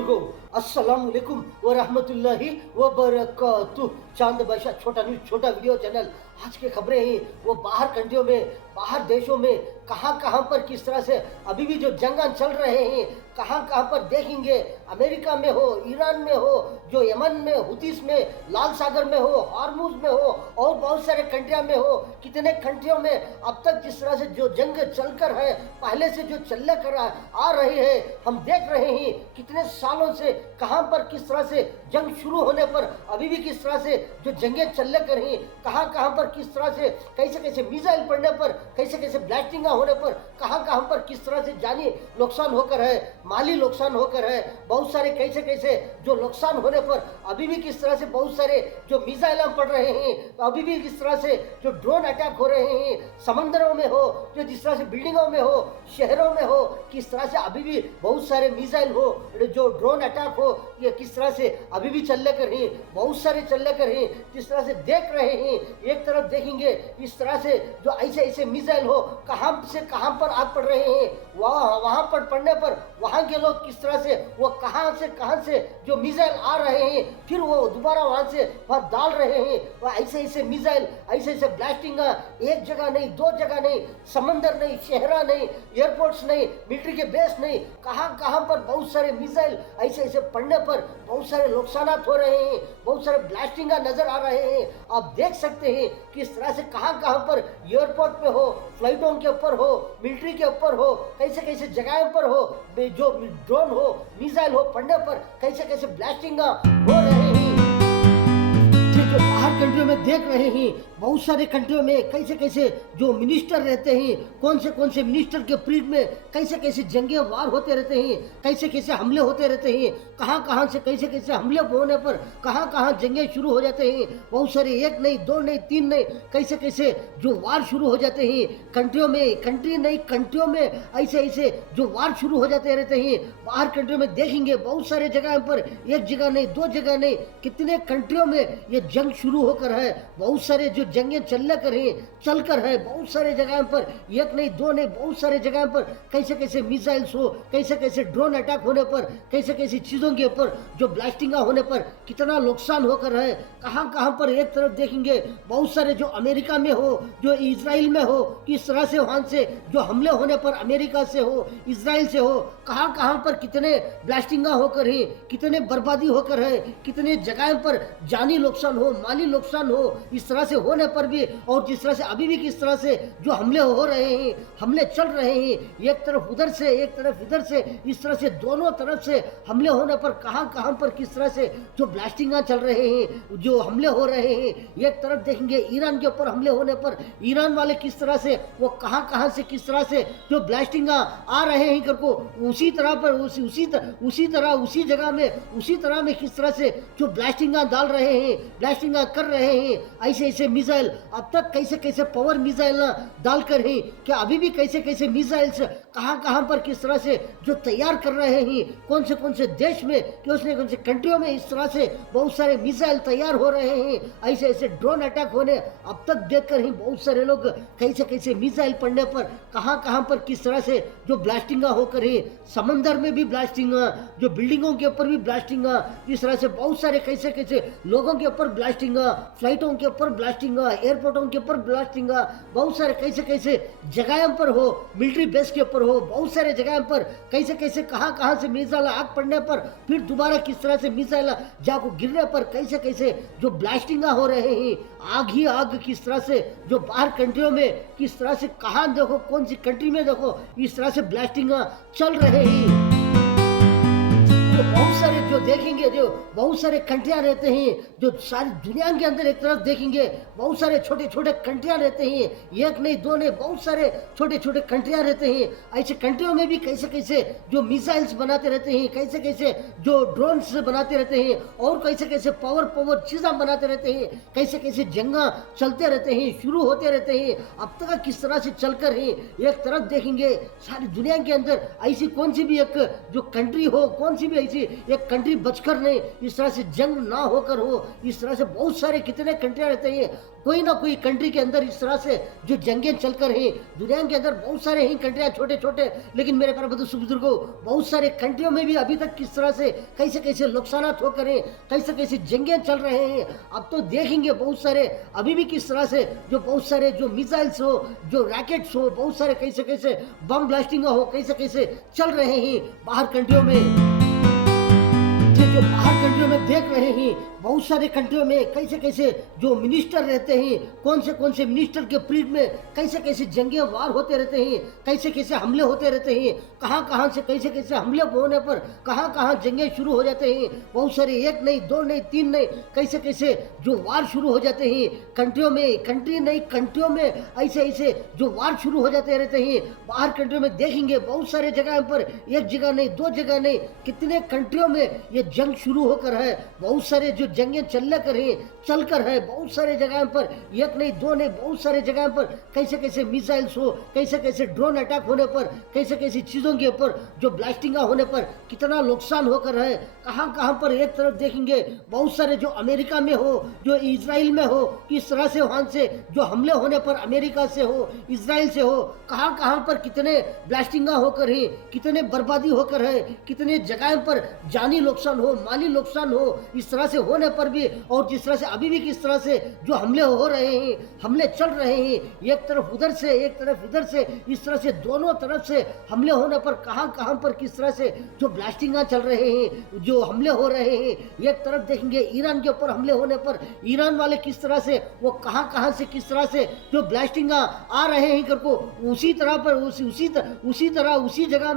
बुजुर्गों, अस्सलाम वालेकुम व रहमतुल्लाहि व बरकातुह। चांद बादशाह छोटा न्यूज़ छोटा वीडियो चैनल। आज की खबरें ही वो बाहर कंट्रियों में, बाहर देशों में कहां पर किस तरह से अभी भी जो जंग चल रहे हैं, कहां पर देखेंगे। अमेरिका में हो, ईरान में हो, जो यमन में, हुतीस में, लाल सागर में हो, हार्मुज में हो और बहुत सारे कंट्रियों में हो, कितने कंट्रियों में अब तक जिस तरह से जो जंग चलकर है, पहले से जो चल कर आ रही है, हम देख रहे हैं कितने सालों से कहां पर किस तरह से जंग शुरू होने पर अभी भी किस तरह से जो जंगें चल कर हैं, कहां पर किस तरह से कैसे मिसाइल पड़ने पर, कैसे ब्लास्टिंग होने पर, कहां पर किस तरह से जानी नुकसान होकर है, माली नुकसान होकर है, बहुत सारे कैसे जो नुकसान होने पर अभी भी किस तरह से बहुत सारे जो मिसाइल पड़ रहे हैं, अभी भी किस तरह से जो ड्रोन अटैक हो रहे हैं, समंदरों में हो, जो जिस तरह से बिल्डिंगों में हो, शहरों में हो, किस तरह से अभी भी बहुत सारे मिसाइल हो, जो ड्रोन अटैक हो, ये किस तरह से अभी भी चल कर हैं, बहुत सारे चल कर हैं, जिस तरह से देख रहे हैं। एक तरफ देखेंगे इस तरह से जो ऐसे मिसाइल हो कहां से कहां पर आ पड़ रहे हैं, वहां पर पड़ने पर वहां के लोग किस तरह से वो कहां से जो मिसाइल आ रहे हैं, फिर वो दोबारा वहां से वहां डाल रहे हैं। वो ऐसे मिसाइल, ऐसे ब्लास्टिंग, एक जगह नहीं, दो जगह नहीं, समंदर नहीं, शहरा नहीं, एयरपोर्ट्स नहीं, मिलिट्री के बेस नहीं, कहां पर बहुत सारे मिसाइल ऐसे पड़ने पर बहुत सारे नुकसान हो रहे हैं, बहुत सारे ब्लास्टिंग नजर आ रहे हैं। आप देख सकते हैं किस तरह से कहां पर एयरपोर्ट पे हो, फ्लाइटों के ऊपर हो, मिलिट्री के ऊपर हो, कैसे जगह पर हो, जो ड्रोन हो, मिसाइल हो पड़ने पर कैसे ब्लास्टिंग हो रहे हैं। जो बाहर कंट्रियों में देख रहे हैं, बहुत सारे कंट्रियों में कैसे जो मिनिस्टर रहते हैं, कौन से मिनिस्टर के पीरियड में कैसे जंगे वार होते रहते हैं, कैसे हमले होते रहते हैं, कहां से कैसे हमले होने पर कहां जंगे शुरू हो जाते हैं। बहुत सारे, एक नहीं, दो नहीं, तीन नहीं, कैसे जो वार शुरू हो जाते हैं कंट्रियों में, कंट्रियों में ऐसे जो वार शुरू हो जाते रहते हैं। बाहर कंट्रियों में देखेंगे बहुत सारे जगह पर, एक जगह नहीं, दो जगह नहीं, कितने कंट्रियों में ये जंग शुरू होकर है। बहुत सारे जो जंगें चल कर है, बहुत सारे जगह पर, एक नहीं, दो नहीं, बहुत सारे जगह पर कैसे मिसाइल्स हो, कैसे ड्रोन अटैक होने पर, कैसे चीजों के ऊपर जो ब्लास्टिंग होने पर कितना नुकसान होकर है। कहां पर एक तरफ देखेंगे बहुत सारे जो अमेरिका में हो, जो इजराइल में हो, किस तरह से वहां से जो हमले होने पर अमेरिका से हो, इजराइल से हो, कहां पर कितने ब्लास्टिंग होकर है, कितने बर्बादी होकर है, कितने जगह पर जानी नुकसान हो, माली नुकसान हो, इस तरह से होने पर भी, और जिस तरह से अभी भी किस तरह से जो हमले हो रहे हैं, हमले चल रहे हैं, एक तरफ उधर से, एक तरफ इधर से, इस तरह से दोनों तरफ से हमले होने पर कहां पर किस तरह से जो ब्लास्टिंग चल रहे हैं, जो हमले हो रहे हैं। एक तरफ देखेंगे ईरान के ऊपर हमले होने पर ईरान वाले किस तरह से वो कहां से किस तरह से जो ब्लास्टिंग आ रहे हैं करको, उसी तरह पर उसी जगह में, उसी तरह में किस तरह से जो ब्लास्टिंग डाल रहे हैं, ब्लास्टिंग कर रहे हैं। ऐसे मिसाइल अब तक कैसे पावर मिसाइल डालकर हैं, क्या अभी भी कैसे मिसाइल्स कहां पर किस तरह से जो तैयार कर रहे हैं, कौन से देश में, कौन से कंट्रियों में इस तरह से बहुत सारे मिसाइल तैयार हो रहे हैं। ऐसे ड्रोन अटैक होने अब तक देखकर ही बहुत सारे लोग कैसे मिसाइल पड़ने पर कहां पर किस तरह से जो ब्लास्टिंग होकर है, समंदर में भी ब्लास्टिंग, जो बिल्डिंगों के ऊपर भी ब्लास्टिंग, इस तरह से बहुत सारे कैसे लोगों के ऊपर ब्लास्टिंग, फ्लाइटों के ऊपर ब्लास्टिंग, एयरपोर्टों के ऊपर ब्लास्टिंग, बहुत सारे कैसे जगह पर हो, मिलिट्री बेस के ऊपर हो, बहुत सारे जगह पर कैसे कहां से मिसाइल आग पड़ने पर फिर दोबारा किस तरह से मिसाइल जाको गिरने पर कैसे जो ब्लास्टिंग हो रहे हैं। आग ही आग किस तरह से जो बाहर कंट्रियों में किस तरह से, कहां देखो, कौन सी कंट्री में देखो, इस तरह से ब्लास्टिंग चल रहे हैं। बहुत सारे जो देखेंगे, जो बहुत सारे कंट्रियां रहते हैं, जो सारी दुनिया के अंदर एक तरफ देखेंगे बहुत सारे छोटे कंट्रियां रहते हैं, एक नहीं, दो नहीं, बहुत सारे छोटे कंट्रियां रहते हैं। ऐसे कंट्रियों में भी कैसे जो मिसाइल्स बनाते रहते हैं, कैसे जो ड्रोन्स बनाते रहते हैं, और कैसे पावर चीज़ें बनाते रहते हैं, कैसे जंग चलते रहते हैं, शुरू होते रहते हैं। अब तक किस तरह से चलकर है, एक तरफ देखेंगे सारी दुनिया के अंदर ऐसी कौन सी भी एक जो कंट्री हो, कौन सी भी ऐसी एक कंट्री बचकर नहीं, इस तरह से जंग ना होकर हो, इस तरह से बहुत सारे कितने कंट्रियाँ रहते हैं, कोई ना कोई कंट्री के अंदर इस तरह से जो जंगें चलकर हैं। दुनिया के अंदर बहुत सारे ही कंट्रियाँ छोटे छोटे, लेकिन मेरे प्यारे बुजुर्गों, बहुत सारे कंट्रियों में भी अभी तक किस तरह से कैसे कैसे नुकसानात होकर हैं, कैसे कैसे जंगें चल रहे हैं। अब तो देखेंगे बहुत सारे अभी भी किस तरह से जो बहुत सारे जो मिसाइल्स हो, जो रैकेट्स हो, बहुत सारे कैसे कैसे बम ब्लास्टिंग हो, कैसे कैसे चल रहे हैं बाहर कंट्रियों में। जो बाहर कंट्रियों में देख रहे हैं, बहुत सारे कंट्रियों में कैसे कैसे जो मिनिस्टर रहते हैं, कौन से मिनिस्टर के पीरियड में कैसे कैसे जंगे वार होते रहते हैं, कैसे कैसे हमले होते रहते हैं, कहाँ से कैसे कैसे हमले होने पर कहाँ जंगे शुरू हो जाते हैं। बहुत सारे एक नहीं, दो नहीं, तीन नहीं, कैसे कैसे जो वार शुरू हो जाते हैं कंट्रियों में, कंट्री नहीं कंट्रियों में ऐसे ऐसे जो वार शुरू हो जाते रहते हैं बाहर कंट्रियों में। देखेंगे बहुत सारे जगह पर, एक जगह नहीं, दो जगह नहीं, कितने कंट्रियों में ये जंग शुरू होकर है। बहुत सारे जो जंगें चलकर है बहुत सारे जगह पर, एक नहीं, दो नहीं, बहुत सारे जगह पर कैसे कैसे मिसाइल्स हो, कैसे कैसे ड्रोन अटैक होने पर, कैसे कैसी चीजों के ऊपर जो ब्लास्टिंग होने पर कितना नुकसान होकर है। कहाँ पर एक तरफ देखेंगे बहुत सारे जो अमेरिका में हो, जो इजराइल में हो, किस तरह से वहां से जो हमले होने पर अमेरिका से हो, इजराइल से हो, कहाँ पर कितने ब्लास्टिंग होकर है, कितने बर्बादी होकर है, कितने जगह पर जानी नुकसान हो, माली नुकसान हो। इस तरह से होने पर भी, और जिस तरह से अभी भी किस तरह से जो हमले हो रहे हैं, हमले चल रहे हैं, एक तरफ उधर से एक तरफ इधर से, इस तरह से दोनों तरफ से हमले होने पर कहां पर किस तरह से जो ब्लास्टिंग चल रहे हैं, जो हमले हो रहे हैं। एक तरफ देखेंगे ईरान के ऊपर हमले होने पर ईरान वाले किस तरह से वो कहां से किस तरह से जो ब्लास्टिंग आ रहे हैं करको, उसी तरह पर उसी जगह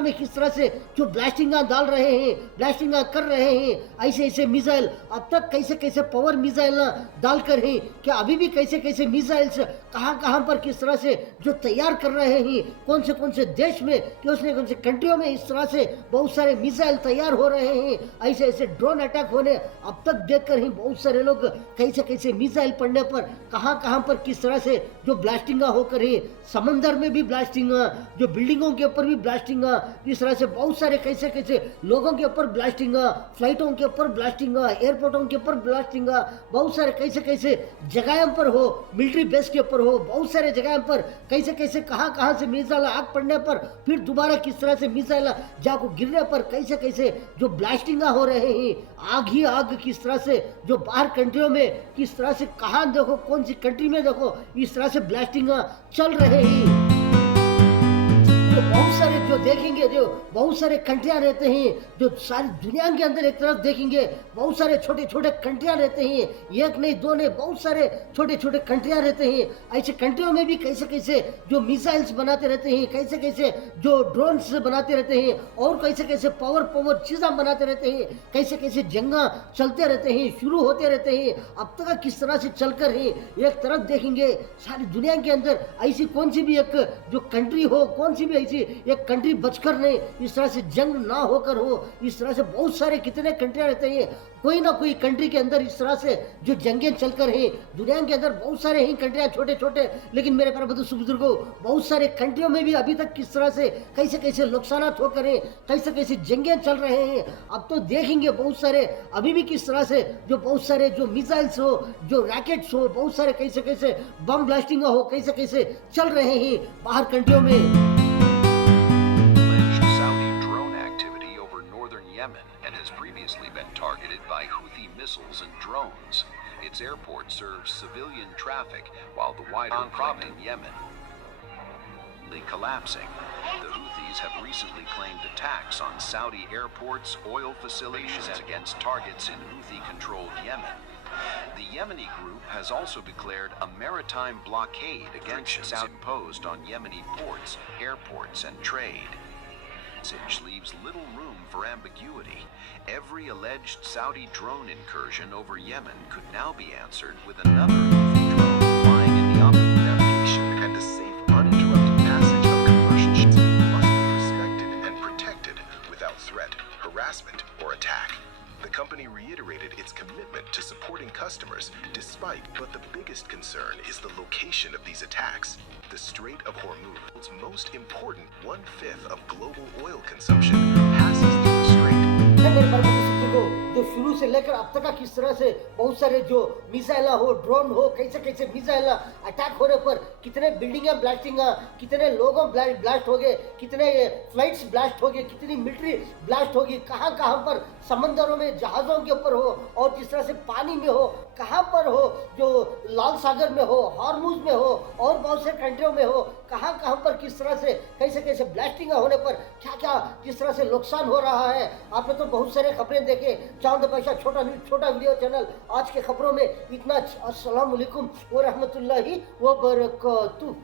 में किस तरह से जो ब्लास्टिंग डाल रहे हैं, ब्लास्टिंग कर रहे हैं। ऐसे मिसाइल अब तक कैसे पावर मिसाइल डालकर हैं, क्या अभी भी कैसे मिसाइल्स कहां पर किस तरह से जो तैयार कर रहे हैं, कौन से देश में, कौन से कंट्रियों में इस तरह से बहुत सारे मिसाइल तैयार हो रहे हैं। ऐसे ड्रोन अटैक होने अब तक देखकर ही बहुत सारे लोग कैसे मिसाइल पड़ने पर कहां पर किस तरह से जो ब्लास्टिंग होकर है। समंदर में भी ब्लास्टिंग, जो बिल्डिंगों के ऊपर भी ब्लास्टिंग, इस तरह से बहुत सारे कैसे लोगों के ऊपर ब्लास्टिंग, फ्लाइटों के ऊपर ब्लास्टिंग, एयरपोर्टों के ऊपर ब्लास्टिंग, बहुत सारे कैसे जगह पर हो, मिलिट्री बेस के ऊपर हो, बहुत सारे जगह पर कैसे कहां से मिसाइल आग पड़ने पर फिर दोबारा किस तरह से मिसाइल जाको गिरने पर कैसे जो ब्लास्टिंग हो रहे हैं। आग ही आग किस तरह से जो बाहर कंट्रियों में किस तरह से, कहां देखो, कौन सी कंट्री में देखो, इस तरह से ब्लास्टिंग चल रहे हैं। जो बहुत सारे जो देखेंगे, जो बहुत सारे कंट्रियां रहते हैं, जो सारी दुनिया के अंदर एक तरफ देखेंगे बहुत सारे छोटे कंट्रियां रहते हैं, एक नहीं, दो नहीं, बहुत सारे छोटे कंट्रियां रहते हैं। ऐसे कंट्रियों में भी कैसे जो मिसाइल्स बनाते रहते हैं, कैसे जो ड्रोन्स बनाते रहते हैं, और कैसे पावर चीज़ें बनाते रहते हैं, कैसे जंगा चलते रहते हैं, शुरू होते रहते हैं। अब तक किस तरह से चलकर है, एक तरफ देखेंगे सारी दुनिया के अंदर ऐसी कौन सी भी एक जो कंट्री हो, कौन सी भी ऐसी एक कंट्री बचकर नहीं, इस तरह से जंग ना होकर हो। इस तरह से बहुत सारे कितने कंट्रियां रहते हैं, कोई ना कोई कंट्री के अंदर इस तरह से जो जंगें चलकर हैं। दुनिया के अंदर बहुत सारे ही कंट्रियां छोटे, लेकिन मेरे प्यारे बुजुर्गों, बहुत सारे कंट्रियों में भी अभी तक किस तरह से कैसे नुकसानात होकर हैं, कैसे जंगें चल रहे हैं। अब तो देखेंगे बहुत सारे अभी भी किस तरह से जो बहुत सारे जो मिसाइल्स हो, जो रैकेट्स हो, बहुत सारे कैसे बम ब्लास्टिंग हो, कैसे चल रहे हैं बाहर कंट्रियों में। Yemen and has previously been targeted by Houthi missiles and drones. Its airport serves civilian traffic while the wider province in Yemen collapsing. The Houthis have recently claimed attacks on Saudi airports, oil facilities, and against targets in Houthi-controlled Yemen. The Yemeni group has also declared a maritime blockade against Saudi imposed on Yemeni ports, airports, and trade. Message leaves little room for ambiguity. Every alleged Saudi drone incursion over Yemen could now be answered with another Houthi drone flying in the opposite navigation, and a safe, uninterrupted passage of commercial ships must be respected and protected without threat, harassment, or attack. The company reiterated its commitment to supporting customers but the biggest concern is the location of these attacks. The Strait of Hormuz, its most important 1/5 of global oil consumption, passes through the strait. शुरू से लेकर अब तक का किस तरह से बहुत सारे जो मिसाइल हो, ड्रोन हो, कैसे कैसे मिसाइल अटैक होने पर कितने बिल्डिंगें ब्लास्टिंग, कितने लोगों ब्लास्ट हो गए, कितने फ्लाइट्स ब्लास्ट हो गए, कितनी मिलिट्री ब्लास्ट होगी, कहाँ कहाँ पर समंदरों में जहाज़ों के ऊपर हो और जिस तरह से पानी में हो, कहाँ पर हो, जो लाल सागर में हो, हॉर्मुज में हो और बहुत से कंट्रियों में हो, कहाँ कहाँ पर किस तरह से कैसे कैसे ब्लास्टिंग होने पर क्या क्या किस तरह से नुकसान हो रहा है। आपने तो बहुत सारे खबरें देखे। चांद बादशाह छोटा न्यूज़ छोटा वीडियो चैनल आज के खबरों में इतना। अस्सलाम वालेकुम व रहमतुल्लाहि व बरकातुहू।